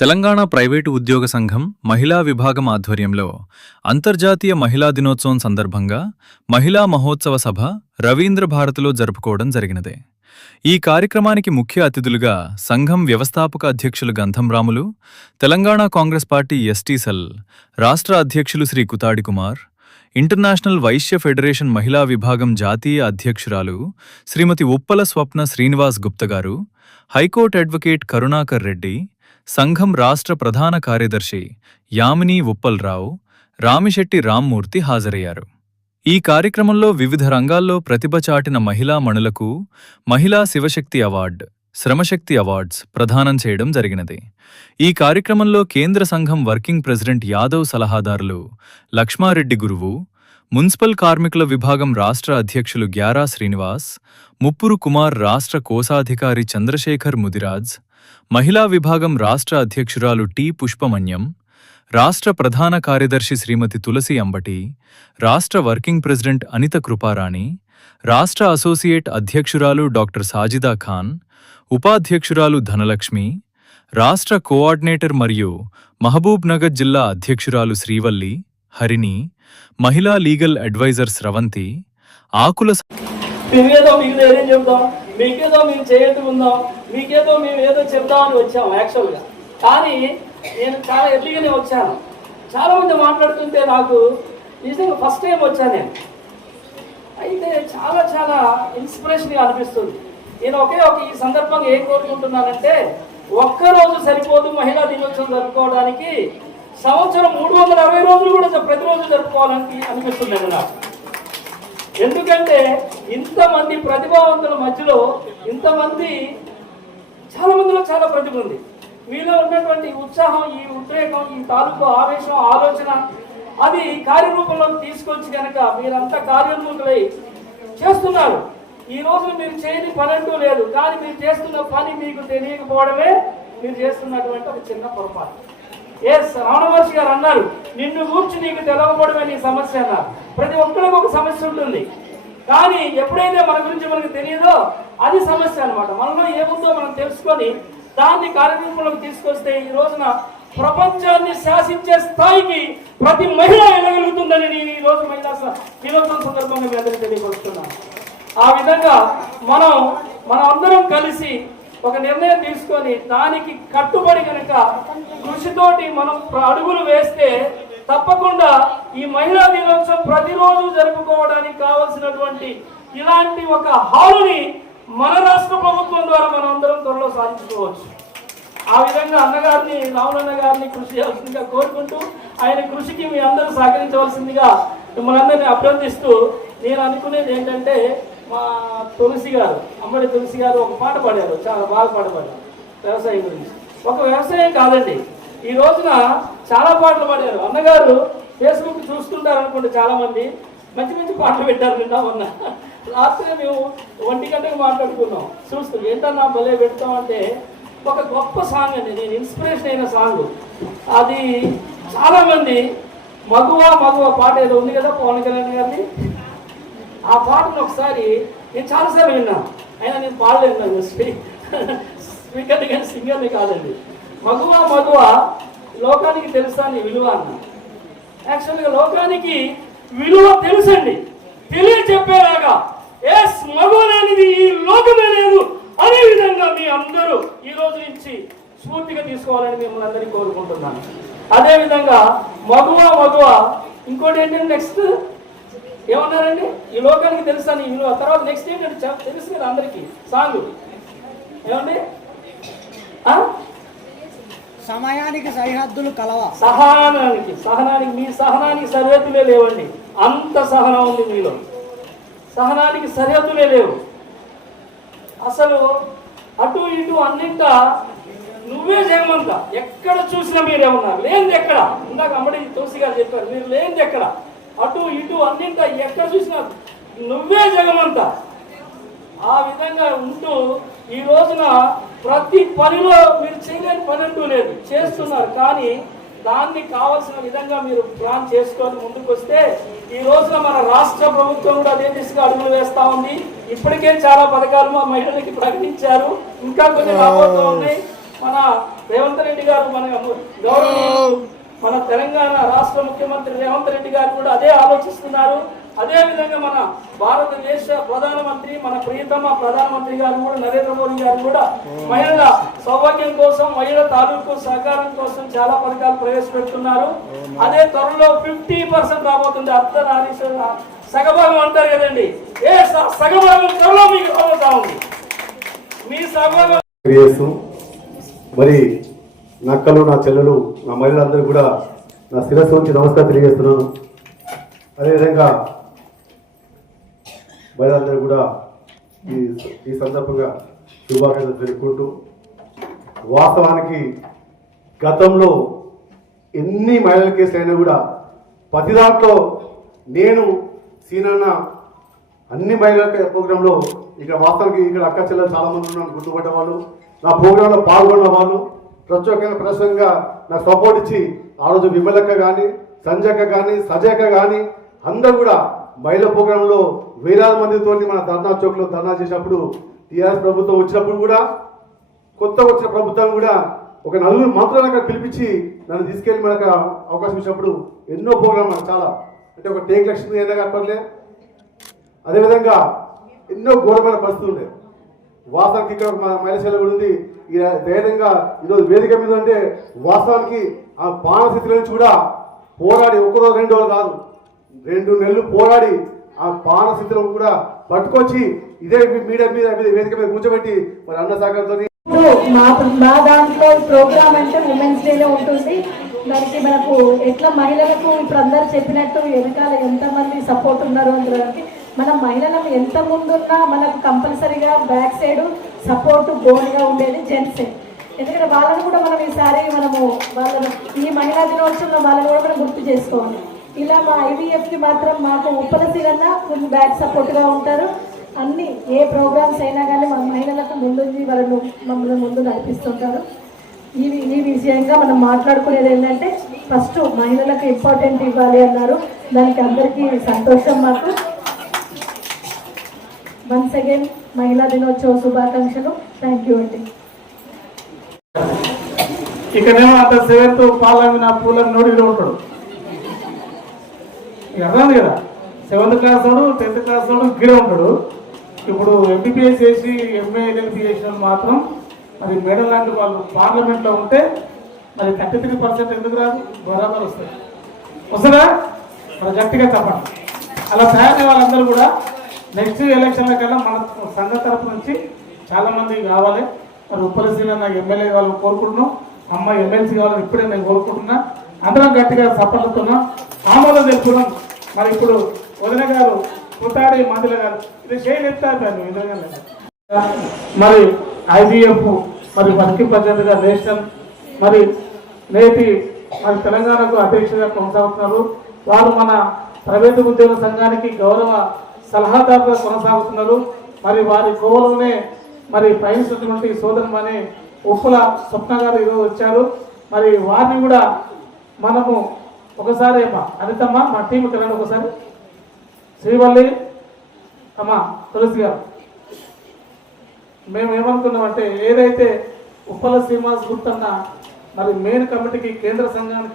Telangana private ఉద్యోగ సంఘం మహిళా విభాగం ఆధ్వర్యంలో అంతర్జాతీయ మహిళా దినోత్సవం సందర్భంగా మహిళా మహోత్సవ సభ రవీంద్ర భారతిలో జరుపుకోవడం జరిగినదే. ఈ కార్యక్రమానికి ముఖ్య అతిథులుగా సంఘం వ్యవస్థాపక అధ్యక్షులు గంధం Ramulu, Telangana Congress party ST cell రాష్ట్ర అధ్యక్షులు శ్రీ కుతాడి కుమార్, ఇంటర్నేషనల్ వైశ్య ఫెడరేషన్ మహిళా విభాగం జాతీయ అధ్యక్షురాలు శ్రీమతి ఉప్పల స్వప్న శ్రీనివాస్ గుప్తగారు, హైకోర్టు అడ్వకేట్ కరుణాకర్ రెడ్డి, సంఘం రాష్ట్ర ప్రధాన కార్యదర్శి యామిని ఉప్పల్రావు, రామిశెట్టి రామ్మూర్తి హాజరయ్యారు. ఈ కార్యక్రమంలో వివిధ రంగాల్లో ప్రతిభ చాటిన మహిళా మణులకు మహిళా శివశక్తి అవార్డ్, శ్రమశక్తి అవార్డ్స్ ప్రదానం చేయడం జరిగినది. ఈ కార్యక్రమంలో కేంద్ర సంఘం వర్కింగ్ ప్రెసిడెంట్ యాదవ్ సలహాదారులు లక్ష్మారెడ్డి గురువు, మున్సిపల్ కార్మికుల విభాగం రాష్ట్ర అధ్యక్షులు గ్యారా శ్రీనివాస్, ముప్పురు కుమార్ రాష్ట్ర కోశాధికారి చంద్రశేఖర్ ముదిరాజ్, మహిళా విభాగం రాష్ట్ర అధ్యక్షురాలు టి పుష్పమన్యం, రాష్ట్ర ప్రధాన కార్యదర్శి శ్రీమతి తులసి అంబటి, రాష్ట్ర వర్కింగ్ ప్రెసిడెంట్ అనిత కృపారాణి, రాష్ట్ర అసోసియేట్ అధ్యక్షురాలు డాక్టర్ సాజిదా ఖాన్, ఉపాధ్యక్షురాలు ధనలక్ష్మి, రాష్ట్ర కోఆర్డినేటర్ మరియు మహబూబ్ నగర్ జిల్లా అధ్యక్షురాలు శ్రీవల్లి, హరిణి, మహిళా లీగల్ అడ్వైజర్ స్రవంతి, ఆకుల మేమేదో మీకు ధైర్యం చెప్దాం, మీకేదో మేము చేయట్టుకుందాం, మీకేదో మేము ఏదో చెప్దామని వచ్చాము యాక్చువల్గా. కానీ నేను చాలా ఎర్లీగానే వచ్చాను. చాలామంది మాట్లాడుతుంటే నాకు నిజంగా ఫస్ట్ టైం వచ్చాను నేను. అయితే చాలా చాలా ఇన్స్పిరేషన్గా అనిపిస్తుంది. నేను ఈ సందర్భంగా ఏం కోరుకుంటున్నానంటే, ఒక్కరోజు సరిపోదు మహిళా దినోత్సవం జరుపుకోవడానికి, సంవత్సరం 360 రోజులు కూడా ప్రతిరోజు జరుపుకోవాలని అనిపిస్తుంది నాకు. ఎందుకంటే ఇంతమంది ప్రతిభావంతుల మధ్యలో ఇంతమంది, చాలా మందిలో చాలా ప్రతిభ ఉంది. మీలో ఉన్నటువంటి ఉత్సాహం, ఈ ఉద్రేకం, ఈ తాలూకు ఆవేశం, ఆలోచన అది కార్యరూపంలోకి తీసుకొచ్చి కనుక మీరంతా కార్యోన్ముఖులై చేస్తున్నారు. ఈ రోజు మీరు చేయని పని అంటూ లేదు, కానీ మీరు చేస్తున్న పని మీకు తెలియకపోవడమే మీరు చేస్తున్నటువంటి ఒక చిన్న పొరపాటు. రమణ మహర్షి గారు అన్నారు, నిన్ను గూర్చి నీకు తెలవకపోవడమే నీ సమస్య అన్నారు. ప్రతి ఒక్కరికి ఒక సమస్య ఉంటుంది, కానీ ఎప్పుడైతే మన గురించి మనకు తెలియదో అది సమస్య అన్నమాట. మనలో ఏముందో మనం తెలుసుకొని దాన్ని కార్యక్రమంలోకి తీసుకొస్తే ఈ రోజున ప్రపంచాన్ని శాసించే స్థాయికి ప్రతి మహిళ వెళ్ళగలుగుతుందని నేను ఈ రోజు మహిళా దినోత్సవం సందర్భంగా మీ అందరికీ తెలియపరుస్తున్నాను. ఆ విధంగా మనం అందరం కలిసి ఒక నిర్ణయం తీసుకొని దానికి కట్టుబడి కనుక కృషితోటి మనం అడుగులు వేస్తే తప్పకుండా ఈ మహిళా దినోత్సవం ప్రతిరోజు జరుపుకోవడానికి కావలసినటువంటి ఇలాంటి ఒక హాలుని మన రాష్ట్ర ప్రభుత్వం ద్వారా మనం అందరం త్వరలో సాధించుకోవచ్చు. ఆ విధంగా అన్నగారిని, రావులన్న గారిని కృషి చేయాల్సిందిగా కోరుకుంటూ, ఆయన కృషికి మీ అందరూ సహకరించవలసిందిగా మిమ్మల్ని అందరినీ అభ్యర్థిస్తూ, నేను అనుకునేది ఏంటంటే, మా తులసి గారు, అమ్మడి తులసి గారు ఒక పాట పాడారు, చాలా బాగా పాట పాడారు వ్యవసాయం గురించి. ఒక వ్యవసాయం కాదండి, ఈ రోజున చాలా పాటలు పాడారు. అన్నగారు ఫేస్బుక్ చూస్తుంటారు అనుకుంటే చాలా మంది మంచి మంచి పాటలు పెట్టారు. నిన్న మొన్న రాత్రి మేము 1 గంటకు మాట్లాడుకున్నాం చూస్తూ, ఏంటన్నా భలే పెడతామంటే ఒక గొప్ప సాంగ్ అండి, నేను ఇన్స్పిరేషన్ అయిన సాంగ్ అది. చాలామంది మగువ మగువ పాట ఏదో ఉంది కదా పవన్ కళ్యాణ్ గారిని, ఆ పాటను ఒకసారి నేను చాలాసార్లు విన్నాను, అయినా నేను పాడలేదు, స్పీకర్ని కానీ సింగర్ని కాదండి. మగువ మగువ లోకానికి తెలుసా నీ విలువ అన్న. యాక్చువల్గా లోకానికి విలువ తెలుసండి, తెలియచెప్పేలాగా ఎస్ మగువ లేనిది ఈ లోకమే లేదు అనే విధంగా మీ అందరూ ఈ రోజు నుంచి స్ఫూర్తిగా తీసుకోవాలని మిమ్మల్ని అందరినీ కోరుకుంటున్నాను. అదేవిధంగా మగువ మగువ ఇంకోటి ఏంటంటే, నెక్స్ట్ ఏమన్నారండి, ఈ లోకానికి తెలుసా నీ విలువ. తర్వాత నెక్స్ట్ ఏంటంటే తెలుసు కదా అందరికీ సాంగ్ ఏమండి, సమయానికి సరిహద్దులు కలవ. సహనానికి మీ సహనానికి సరిహద్దులే లేవండి. అంత సహనం ఉంది మీలో, సహనానికి సరిహద్దులే లేవు. అసలు అటు ఇటు అన్నింట నువ్వే జగమంత, ఎక్కడ చూసినా మీరే ఉన్నారు, లేనిది ఎక్కడ. ఇందాక అమ్మడి తులసి గారు చెప్పారు, మీరు లేనిది ఎక్కడ, అటు ఇటు అన్నింట ఎక్కడ చూసినా నువ్వే జగమంత. ఆ విధంగా ఉంటూ ఈ రోజున ప్రతి పనిలో మీరు చేయలేని పని అంటూ లేదు, చేస్తున్నారు. కానీ దాన్ని కావాల్సిన విధంగా మీరు ప్లాన్ చేసుకొని ముందుకు వస్తే ఈ రోజున మన రాష్ట్ర ప్రభుత్వం కూడా అదే దిశగా అడుగులు వేస్తా ఉంది. ఇప్పటికే చాలా పథకాలు మా మహిళలకి ప్రకటించారు, ఇంకా కొన్ని రాబోతూ ఉన్నాయి. మన రేవంత్ రెడ్డి గారు మన తెలంగాణ రాష్ట్ర ముఖ్యమంత్రి రేవంత్ రెడ్డి గారు కూడా అదే ఆలోచిస్తున్నారు. అదే విధంగా మన భారతదేశ ప్రధానమంత్రి మన ప్రియతమ ప్రధానమంత్రి గారు కూడా నరేంద్ర మోదీ గారు కూడా మహిళల సౌభాగ్యం కోసం మహిళల తాలూకు సహకారం కోసం చాలా పథకాలు ప్రవేశపెడుతున్నారు. అదే త్వరలో 50% రాబోతుంది. అర్ధనారీశ్వర సగభాగం అంటారు కదండి, సగభాగం త్వరలో మీకు రాబోతా ఉంది. మీ సగభాగం మరి నా అక్కలు నా చెల్లెలు నా మహిళలందరూ కూడా నా శిరస్సు వచ్చి నమస్కారం తెలియజేస్తున్నాను. అదేవిధంగా మహిళలందరూ కూడా ఈ సందర్భంగా శుభాకాంక్షలు తెలుపుకుంటూ, వాస్తవానికి గతంలో ఎన్ని మహిళల కేసులు అయినా కూడా ప్రతి దాంట్లో నేను సీనన్న అన్ని మహిళల ప్రోగ్రాంలో ఇక్కడ వాస్తవానికి ఇక్కడ అక్క చెల్లెలు చాలా మంది ఉన్నారు, గుర్తుపడ్డ వాళ్ళు, నా ప్రోగ్రాంలో పాల్గొన్న వాళ్ళు ప్రతి ఒక్క ప్రశ్నగా నాకు సపోర్ట్ ఇచ్చి ఆ రోజు విమలక్క కానీ సంజయక్క కానీ సజయక్క కానీ అందరూ కూడా మహిళా ప్రోగ్రాంలో వేలాది మందితో మన ధర్నా చౌక్లో ధర్నా చేసినప్పుడు టీఆర్ఎస్ ప్రభుత్వం వచ్చినప్పుడు కూడా కొత్త వచ్చిన ప్రభుత్వం కూడా ఒక నలుగురు మంత్రులను అక్కడ పిలిపించి నన్ను తీసుకెళ్ళి మనకు అవకాశం ఇచ్చినప్పుడు ఎన్నో ప్రోగ్రాంలు చాలా అంటే ఒక టేక్ లక్ష్మి అయినా కనపడలే. అదేవిధంగా ఎన్నో ఘోరమైన పరిస్థితులు ఉన్నాయి. వాస్తవానికి ఇక్కడ ఒక మహిళా సెల కూడా ఉంది. ధైర్యంగా ఈరోజు వేదిక మీద అంటే వాస్తవానికి ఆ బాణస్థితి నుంచి కూడా పోరాడి ఒక్కరోజు 2 రోజులు కాదు 2 నెలలు పోరాడి ఆ బాణస్థితిలో కూడా పట్టుకొచ్చి ఇదే మీడియా మీద వేదిక మీద కూర్చోబెట్టి మరి అన్న సహకారంతో మా దాంట్లో ప్రోగ్రామ్ అంటే ఉమెన్స్ డేలో ఉంటుంది. దానికి మనకు ఎట్లా మహిళలకు ఇప్పుడు అందరు చెప్పినట్టు వెనకాల ఎంతమంది సపోర్ట్ ఉన్నారు అందులోకి మనం మహిళలకు ఎంత ముందున్నా మనకు కంపల్సరీగా బ్యాక్ సైడ్ సపోర్ట్ బోన్గా ఉండేది జెంట్సే. ఎందుకంటే వాళ్ళని కూడా మనం ఈసారి వాళ్ళను ఈ మహిళా దినోత్సవంలో వాళ్ళని కూడా మనం గుర్తు చేసుకోవాలి. ఇలా మా ఐవీఎఫ్కి మాత్రం మాకు ఉపలసీలన్నా ఫుల్ బ్యాక్ సపోర్ట్గా ఉంటారు. అన్ని ఏ ప్రోగ్రామ్స్ అయినా కానీ మన మహిళలకు ముందుంది వాళ్ళను మమ్మల్ని ముందు నడిపిస్తుంటారు. ఈ విషయంగా మనం మాట్లాడుకునేది ఏంటంటే ఫస్ట్ మహిళలకు ఇంపార్టెంట్ ఇవ్వాలి అన్నారు. దానికి అందరికీ సంతోషం. మాకు వన్స్ అగైన్ మహిళా దినోత్సవ శుభాకాంక్షలు. థ్యాంక్ యూ అండి. ఇక్కడేమో అంత 7th పాలన పూలని నోడిలో ఉంటాడు. అర్థం కదా, 7th క్లాస్ వాడు 10th క్లాస్ వాడు గిరే ఉంటాడు. ఇప్పుడు ఎంబీబీఎస్ చేసి ఎంఏ ఎల్ఎల్బీ చేసిన మాత్రం మరి మేడం లాంటి వాళ్ళు పార్లమెంట్లో ఉంటే మరి 33% ఎందుకు రాదు? బరాబర్ వస్తుంది. వస్తుందా? మరి గట్టిగా చెప్పండి. అలా తయారైన వాళ్ళందరూ కూడా నెక్స్ట్ ఎలక్షన్ల కల్లా మన సంఘం తరపు నుంచి చాలామంది కావాలి. మరి ఉపరిశీలన నాకు ఎమ్మెల్యే కావాలని కోరుకుంటున్నాం, అమ్మ ఎమ్మెల్సీ కావాలని ఇప్పుడే నేను కోరుకుంటున్నా. అందరం గట్టిగా సఫలతున్నాం, ఆమోదం తెలుపుతున్నాం. మరి ఇప్పుడు వదిన గారు పుతాడి మందుల గారు ఇది చేయలేస్తారు మరి ఐబిఎఫ్ మరి వర్కింగ్ ప్రెసిడెంట్గా నేషనల్ మరి నేటి మరి తెలంగాణకు అధ్యక్షుడిగా కొనసాగుతున్నారు. వారు మన ప్రైవేటు ఉద్యోగ సంఘానికి గౌరవ సలహాదారుగా కొనసాగుతున్నారు. మరి వారి కోవలోనే మరి పయనిస్తున్నటువంటి సోదరుమని ఉప్పుల స్వప్న గారు ఈరోజు వచ్చారు. మరి వారిని కూడా మనము ఒకసారి అనితమ్మ మా టీంకి రండి ఒకసారి. శ్రీవల్లి అమ్మ తులసి గారు, మేము ఏమనుకున్నామంటే ఏదైతే ఉప్పల శ్రీనివాస్ గుర్తన్న మరి మెయిన్ కమిటీకి కేంద్ర సంఘానికి